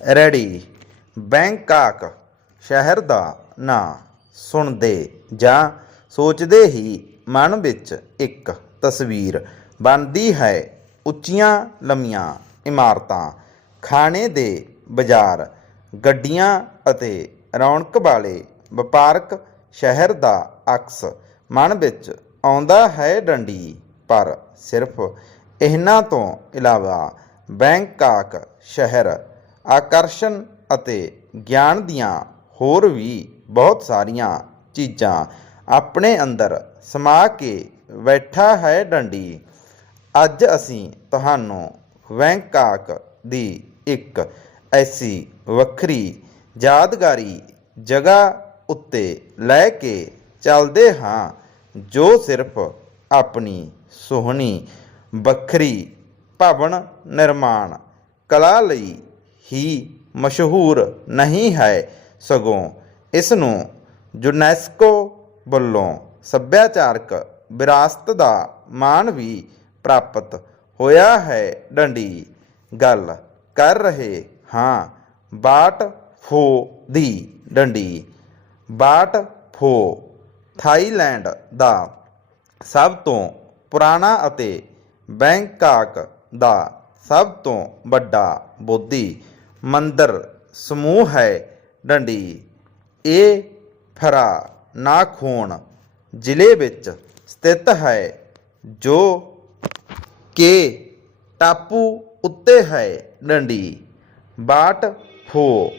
Ready. Bangkok ਸ਼ਹਿਰ ਦਾ ਨਾਂ ਸੁਣਦੇ ਜਾਂ ਸੋਚਦੇ ਹੀ ਮਨ ਵਿੱਚ ਇੱਕ ਤਸਵੀਰ ਬਣਦੀ ਹੈ। ਉੱਚੀਆਂ ਲੰਮੀਆਂ ਇਮਾਰਤਾਂ, ਖਾਣੇ ਦੇ ਬਾਜ਼ਾਰ, ਗੱਡੀਆਂ ਅਤੇ ਰੌਣਕ ਵਾਲੇ ਵਪਾਰਕ ਸ਼ਹਿਰ ਦਾ ਅਕਸ ਮਨ ਵਿੱਚ ਆਉਂਦਾ ਹੈ ਡੰਡੀ। ਪਰ ਸਿਰਫ ਇਹਨਾਂ ਤੋਂ ਇਲਾਵਾ ਬੈਂਕਾਕ ਸ਼ਹਿਰ ਆਕਰਸ਼ਣ ਅਤੇ ਗਿਆਨ ਦੀਆਂ ਹੋਰ ਵੀ ਬਹੁਤ ਸਾਰੀਆਂ ਚੀਜ਼ਾਂ ਆਪਣੇ ਅੰਦਰ ਸਮਾ ਕੇ ਬੈਠਾ ਹੈ ਡੰਡੀ। ਅੱਜ ਅਸੀਂ ਤੁਹਾਨੂੰ ਬੈਂਕਾਕ ਦੀ ਇੱਕ ਐਸੀ ਵੱਖਰੀ ਯਾਦਗਾਰੀ ਜਗ੍ਹਾ ਉੱਤੇ ਲੈ ਕੇ ਚੱਲਦੇ ਹਾਂ, ਜੋ ਸਿਰਫ ਆਪਣੀ ਸੋਹਣੀ, ਵੱਖਰੀ, ਭਵਨ ਨਿਰਮਾਣ, ਕਲਾ ਲਈ ਹੀ ਮਸ਼ਹੂਰ ਨਹੀਂ ਹੈ ਸਗੋਂ ਇਸ ਨੂੰ ਯੂਨੈਸਕੋ ਵੱਲੋਂ ਸੱਭਿਆਚਾਰਕ ਵਿਰਾਸਤ ਦਾ ਮਾਣ ਵੀ ਪ੍ਰਾਪਤ ਹੋਇਆ ਹੈ। ਡੰਡੀ, ਗੱਲ ਕਰ ਰਹੇ ਹਾਂ। ਬਾਟ ਫੋ ਦੀ, ਡੰਡੀ, ਬਾਟ ਫੋ, ਥਾਈਲੈਂਡ ਦਾ ਸਭ ਤੋਂ ਪੁਰਾਣਾ ਅਤੇ ਬੈਂਕਾਕ ਦਾ ਸਭ ਤੋਂ ਵੱਡਾ ਬੋਧੀ ਮੰਦਰ ਸਮੂਹ ਹੈ ਡੰਡੀ। ਇਹ ਫਰਾ ਨਾਖੂਨ ਜ਼ਿਲ੍ਹੇ ਵਿੱਚ ਸਥਿਤ ਹੈ, ਜੋ ਕਿ ਟਾਪੂ ਉੱਤੇ ਹੈ ਡੰਡੀ। ਬਾਟ ਫੋ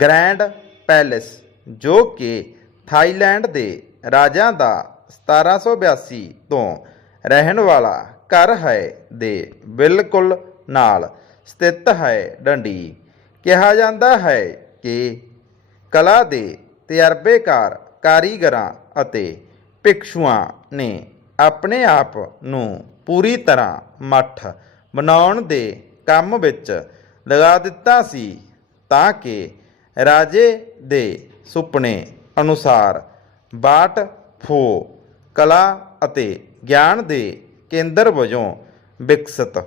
ਗ੍ਰੈਂਡ ਪੈਲੇਸ, ਜੋ ਕਿ ਥਾਈਲੈਂਡ ਦੇ ਰਾਜਿਆਂ ਦਾ 1782 ਤੋਂ ਰਹਿਣ ਵਾਲਾ ਘਰ ਹੈ ਦੇ ਬਿਲਕੁਲ ਨਾਲ। ਸਥਿਤ ਹੈ ਡੰਡੀ। ਕਿਹਾ ਜਾਂਦਾ ਹੈ ਕਿ ਕਲਾ ਦੇ ਤਜਰਬੇਕਾਰ ਕਾਰੀਗਰਾਂ ਅਤੇ ਭਿਕਸ਼ੂਆਂ ਨੇ ਆਪਣੇ ਆਪ ਨੂੰ ਪੂਰੀ ਤਰ੍ਹਾਂ ਮੱਠ ਬਣਾਉਣ ਦੇ ਕੰਮ ਵਿੱਚ ਲਗਾ ਦਿੱਤਾ ਸੀ ਤਾਂ ਕਿ ਰਾਜੇ ਦੇ ਸੁਪਨੇ ਅਨੁਸਾਰ ਬਾਟ, ਫੋ, ਕਲਾ ਅਤੇ ਗਿਆਨ ਦੇ ਕੇਂਦਰ ਵਜੋਂ ਵਿਕਸਿਤ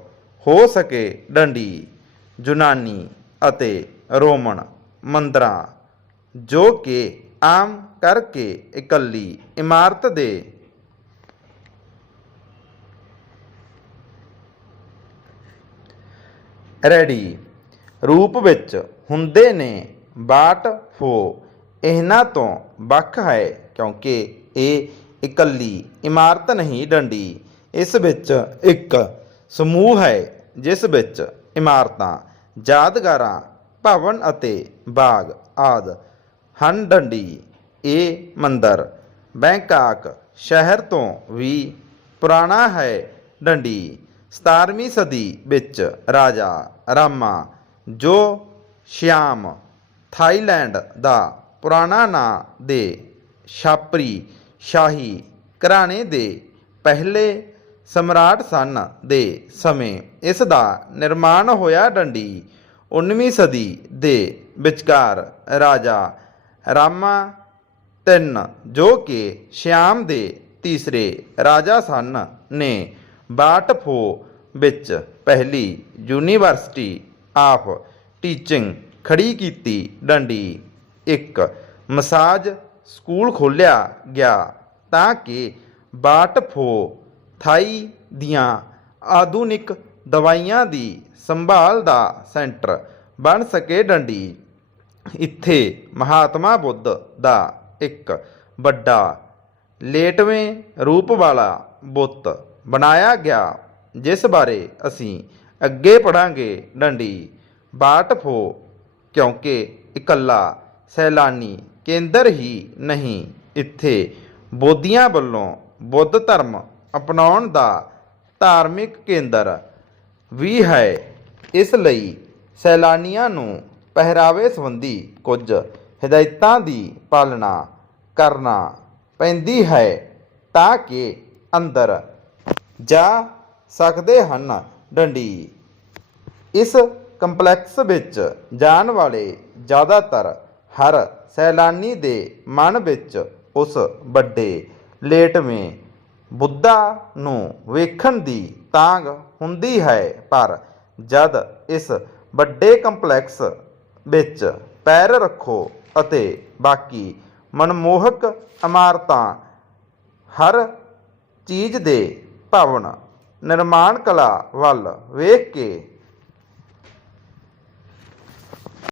ਹੋ ਸਕੇ ਡੰਡੀ ਯੂਨਾਨੀ ਅਤੇ ਰੋਮਨ ਮੰਦਰਾਂ, ਜੋ ਕਿ ਆਮ ਕਰਕੇ ਇਕੱਲੀ ਇਮਾਰਤ ਦੇ ਰੈਡੀ ਰੂਪ ਵਿੱਚ ਹੁੰਦੇ ਨੇ ਬਾਟ ਫੋ। ਇਹਨਾਂ ਤੋਂ ਵੱਖ ਹੈ ਕਿਉਂਕਿ ਇਹ ਇਕੱਲੀ ਇਮਾਰਤ ਨਹੀਂ, ਡੰਡੀ। ਇਸ ਵਿੱਚ ਇੱਕ ਸਮੂਹ ਹੈ। ਜਿਸ ਵਿੱਚ ਇਮਾਰਤਾਂ, ਯਾਦਗਾਰਾਂ, ਭਵਨ ਅਤੇ ਬਾਗ ਆਦ ਹਨ ਡੰਡੀ। ਇਹ ਮੰਦਰ ਬੈਂਕਾਕ ਸ਼ਹਿਰ ਤੋਂ ਵੀ ਪੁਰਾਣਾ ਹੈ ਡੰਡੀ। 17ਵੀਂ ਸਦੀ ਵਿੱਚ ਰਾਜਾ ਰਾਮਾ, ਜੋ ਸ਼ਿਆਮ, ਥਾਈਲੈਂਡ ਦਾ ਪੁਰਾਣਾ ਨਾਂ ਦੇ ਛਾਪਰੀ ਸ਼ਾਹੀ ਘਰਾਣੇ ਦੇ ਪਹਿਲੇ ਸਮਰਾਟ ਸਨ ਦੇ ਸਮੇਂ ਇਸ ਦਾ ਨਿਰਮਾਣ ਹੋਇਆ ਡੰਡੀ 19ਵੀਂ ਸਦੀ ਦੇ ਵਿਚਕਾਰ ਰਾਜਾ ਰਾਮਾ ਤਿੰਨ, ਜੋ ਕਿ ਸ਼ਿਆਮ ਦੇ ਤੀਸਰੇ ਰਾਜਾ ਸਨ, ਨੇ ਬਾਟਫੋ ਵਿੱਚ ਪਹਿਲੀ ਯੂਨੀਵਰਸਿਟੀ ਆਫ ਟੀਚਿੰਗ ਖੜੀ ਕੀਤੀ। ਡੰਡੀ ਇੱਕ ਮਸਾਜ ਸਕੂਲ ਖੋਲ੍ਹਿਆ ਗਿਆ ਤਾਂ ਕਿ ਬਾਟਫੋ ਥਾਈ ਦੀਆਂ ਆਧੁਨਿਕ ਦਵਾਈਆਂ ਦੀ ਸੰਭਾਲ ਦਾ ਸੈਂਟਰ ਬਣ ਸਕੇ ਡੰਡੀ। ਇੱਥੇ ਮਹਾਤਮਾ ਬੁੱਧ ਦਾ ਇੱਕ ਵੱਡਾ ਲੇਟਵੇਂ ਰੂਪ ਵਾਲਾ ਬੁੱਤ ਬਣਾਇਆ ਗਿਆ, ਜਿਸ ਬਾਰੇ ਅਸੀਂ ਅੱਗੇ ਪੜਾਂਗੇ ਡੰਡੀ। ਬਾਟਫੋ ਕਿਉਂਕਿ ਇਕੱਲਾ ਸੈਲਾਨੀ ਕੇਂਦਰ ਹੀ ਨਹੀਂ, ਇੱਥੇ ਬੋਧੀਆਂ ਵੱਲੋਂ ਬੁੱਧ ਧਰਮ ਅਪਣਾਉਣ ਦਾ ਧਾਰਮਿਕ ਕੇਂਦਰ ਵੀ ਹੈ। ਇਸ ਲਈ ਸੈਲਾਨੀਆਂ ਨੂੰ ਪਹਿਰਾਵੇ ਸੰਬੰਧੀ ਕੁਝ ਹਦਾਇਤਾਂ ਦੀ ਪਾਲਣਾ ਕਰਨਾ ਪੈਂਦੀ ਹੈ ਤਾਂ ਕਿ ਅੰਦਰ ਜਾ ਸਕਦੇ ਹਨ ਡੰਡੀ। ਇਸ ਕੰਪਲੈਕਸ ਵਿੱਚ ਜਾਣ ਵਾਲੇ ਜ਼ਿਆਦਾਤਰ ਹਰ ਸੈਲਾਨੀ ਦੇ ਮਨ ਵਿੱਚ ਉਸ ਵੱਡੇ ਲੇਟਵੇਂ ਬੁੱਧਾ ਨੂੰ ਵੇਖਣ ਦੀ ਤਾਂਗ ਹੁੰਦੀ ਹੈ, ਪਰ ਜਦ ਇਸ ਵੱਡੇ ਕੰਪਲੈਕਸ ਵਿੱਚ ਪੈਰ ਰੱਖੋ ਅਤੇ ਬਾਕੀ ਮਨਮੋਹਕ ਇਮਾਰਤਾਂ ਹਰ ਚੀਜ਼ ਦੇ ਭਵਨ, ਨਿਰਮਾਣ ਕਲਾ ਵੱਲ ਵੇਖ ਕੇ